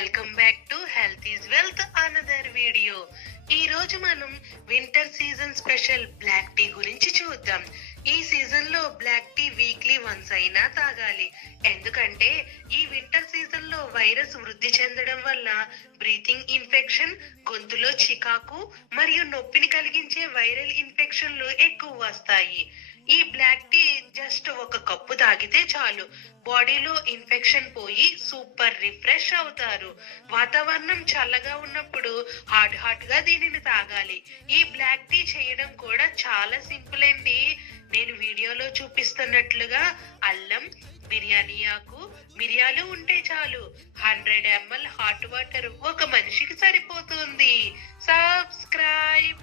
Welcome back to health is wealth another video. ఈ రోజు మనం winter season special black tea గురించి చూద్దాం. ఈ సీజన్ లో బ్లాక్ టీ వీక్లీ వన్స్ అయినా తాగాలి. ఎందుకంటే ఈ వింటర్ సీజన్ లో వైరస్ వృద్ధి చెందడం వల్ల బ్రీతింగ్ ఇన్ఫెక్షన్, గొంతులో చికాకు మరియు నొప్పిని కలిగించే వైరల్ ఇన్ఫెక్షన్లు ఎక్కువ వస్తాయి. ఈ బ్లాక్ టీ జస్ట్ ఒక కప్పు తాగితే చాలు, బాడీలో ఇన్ఫెక్షన్ పోయి సూపర్ రిఫ్రెష్ అవుతారు. వాతావరణం చల్లగా ఉన్నప్పుడు హాట్ గా దీనిని తాగాలి. ఈ బ్లాక్ టీ చేయడం కూడా చాలా సింపుల్ అండి. నేను వీడియోలో చూపిస్తున్నట్లుగా అల్లం, బిర్యానీ ఆకు, మిరియాలు ఉంటే చాలు. 100 ml హాట్ వాటర్ ఒక మనిషికి సరిపోతుంది. సబ్స్క్రైబ్.